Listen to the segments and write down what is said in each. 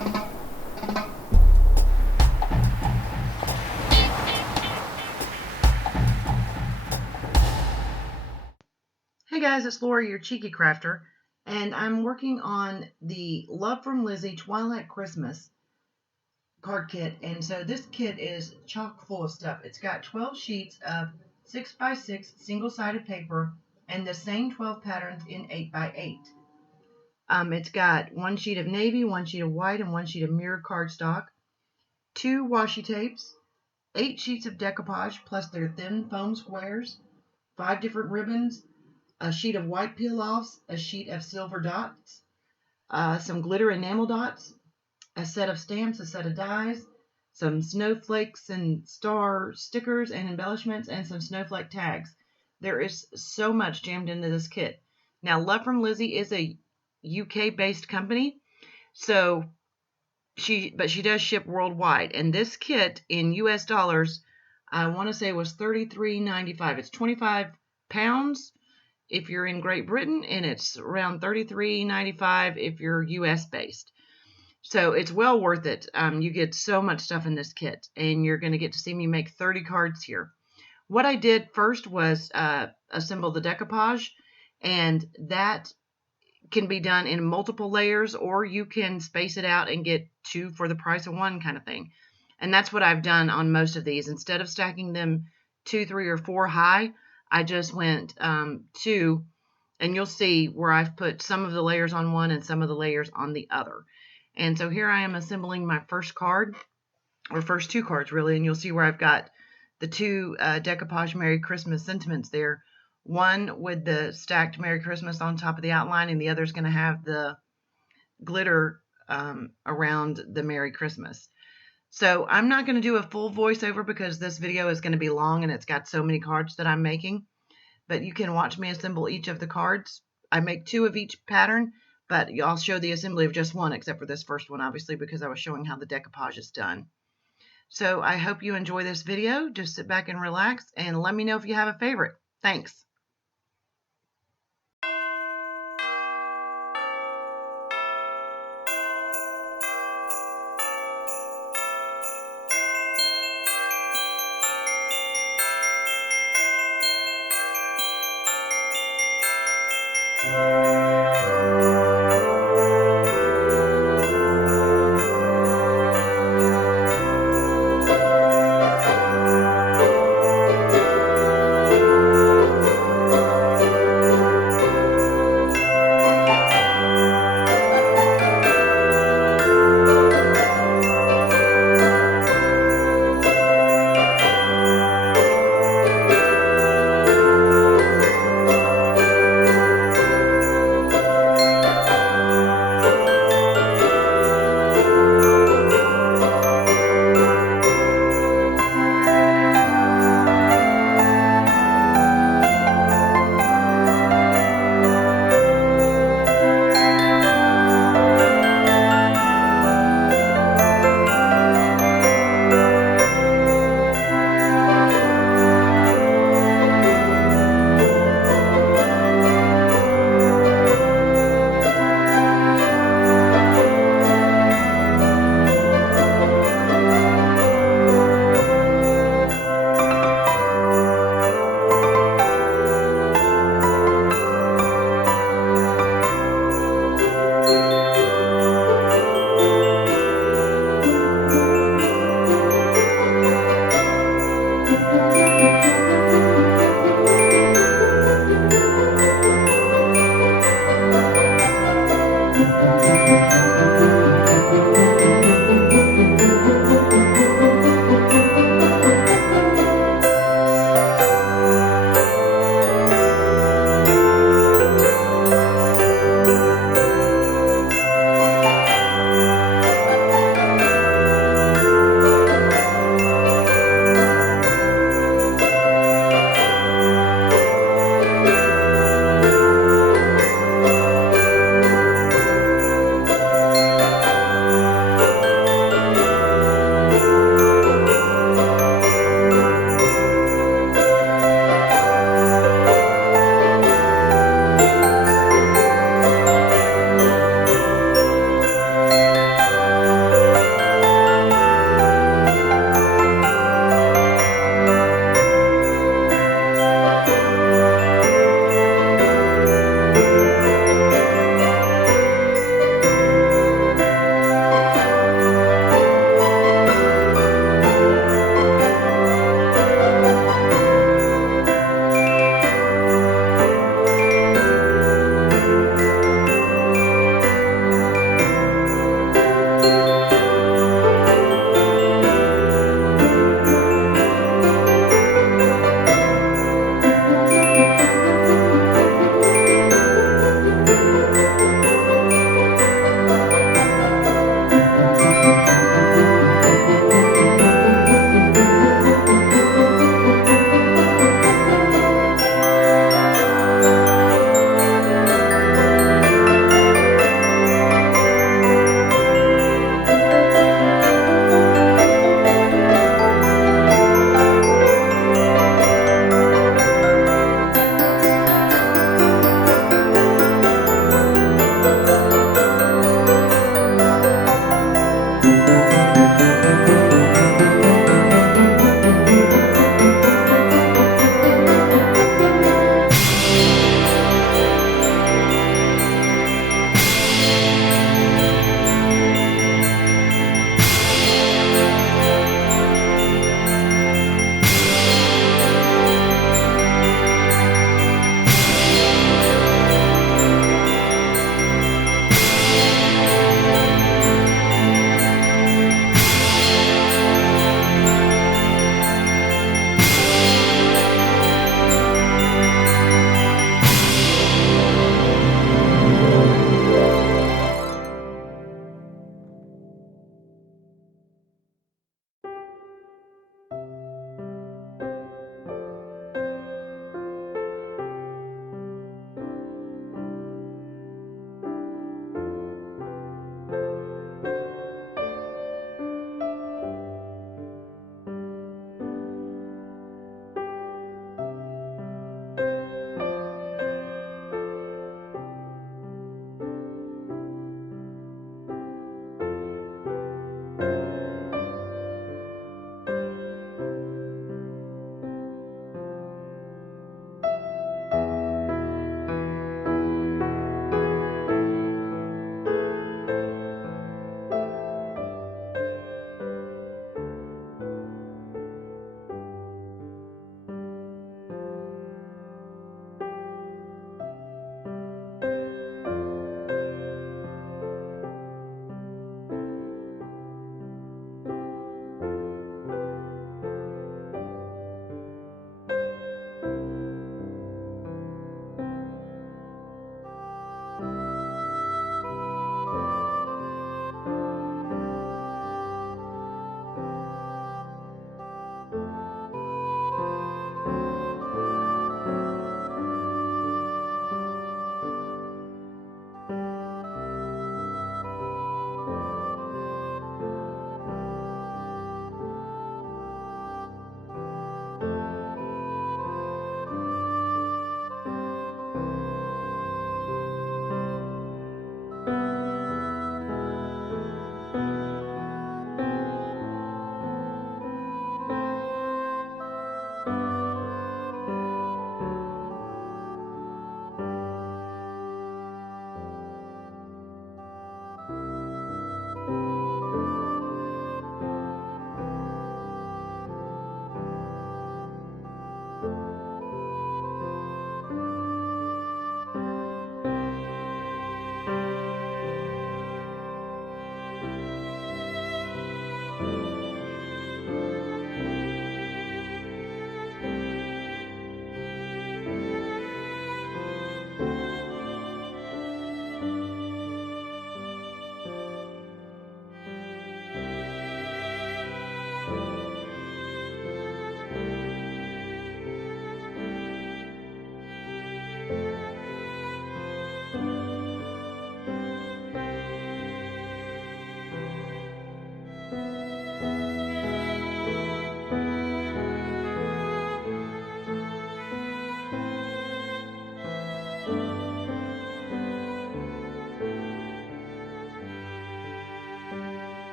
Hey guys, it's Lori, your cheeky crafter, and I'm working on the Love from Lizi Twilight Christmas card kit. And so this kit is chock full of stuff. It's got 12 sheets of 6x6 single-sided paper and the same 12 patterns in 8x8. It's got one sheet of navy, one sheet of white, and one sheet of mirrored cardstock, 2 washi tapes, 8 sheets of decoupage plus their thin foam squares, 5 different ribbons, a sheet of white peel-offs, a sheet of silver dots, some glitter enamel dots, a set of stamps, a set of dies, some snowflakes and star stickers and embellishments, and some snowflake tags. There is so much jammed into this kit. Now, Love from Lizi is a UK-based company, so she does ship worldwide. And this kit in US dollars, I want to say was $33.95. It's 25 pounds if you're in Great Britain, and it's around $33.95 if you're US based. So it's well worth it. You get so much stuff in this kit, and you're going to get to see me make 30 cards here. What I did first was assemble the decoupage, and that can be done in multiple layers, or you can space it out and get 2 for the price of 1 kind of thing. And that's what I've done on most of these. Instead of stacking them 2, 3, or 4 high, I just went 2, and you'll see where I've put some of the layers on one and some of the layers on the other. And so here I am assembling my first card, or first 2 cards really, and you'll see where I've got the 2 decoupage Merry Christmas sentiments there. One with the stacked Merry Christmas on top of the outline, and the other is going to have the glitter around the Merry Christmas. So I'm not going to do a full voiceover because this video is going to be long and it's got so many cards that I'm making. But you can watch me assemble each of the cards. I make 2 of each pattern, but I'll show the assembly of just 1, except for this first one, obviously, because I was showing how the decoupage is done. So I hope you enjoy this video. Just sit back and relax, and let me know if you have a favorite. Thanks.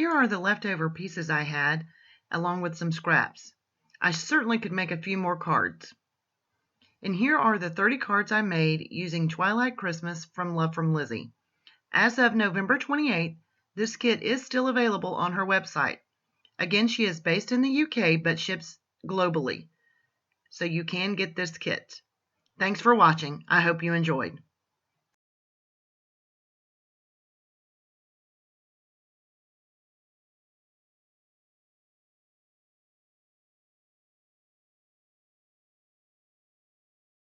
Here are the leftover pieces I had, along with some scraps. I certainly could make a few more cards. And here are the 30 cards I made using Twilight Christmas from Love from Lizi. As of November 28th, this kit is still available on her website. Again, she is based in the UK but ships globally, so you can get this kit. Thanks for watching. I hope you enjoyed.